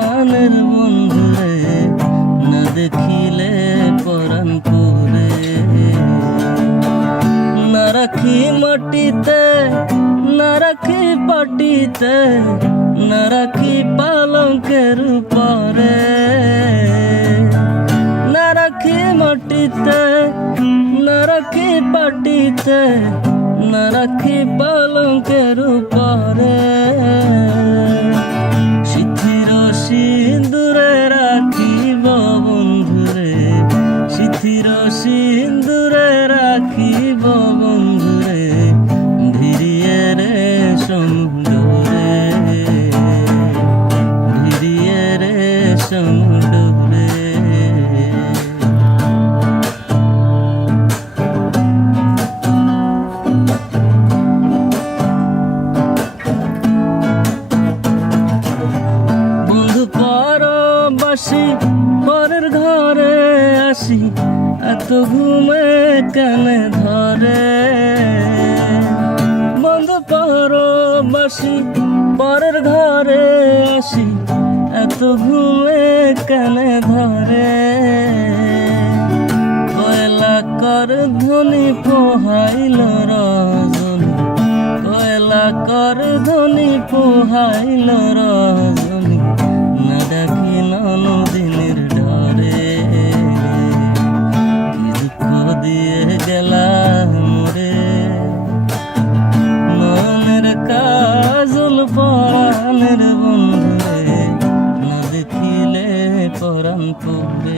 প্রাণের বন্ধুরে, না দেখিলে পরাণ পুরে। না রাখি মাটিতে, না রাখি পাটিতে, না রাখি পালঙ্কের উপরে। না রাখি মাটিতে, না রাখি পাটিতে, না রাখি পালঙ্কের উপরে। সিথির সিন্দুরে রাখিব বন্ধুরে, সিথির সিন্দুরে রাখিব বন্ধুরে, ভিড়িয়ে রে সমুদ্রে, ভিড়িয়ে রে সমুদ্রে। পরবাসী পরের ঘরে আসি, এত ঘুমে কেন ধরে। বন্ধু পরবাসী পরের ঘরে আসি, এত ঘুমে কেন ধরে। কয়লা কর ধ্বনি পোহাইল রজনী, কয়লা কর ধ্বনি পোহাইল রজনী, না ডাকিল নদীর ঢরে। কি দুঃখ দিয়ে গেলাম রে, মনের কাজল পরাণের বন্ধুরে, না দেখিলে পরাণ পুরে।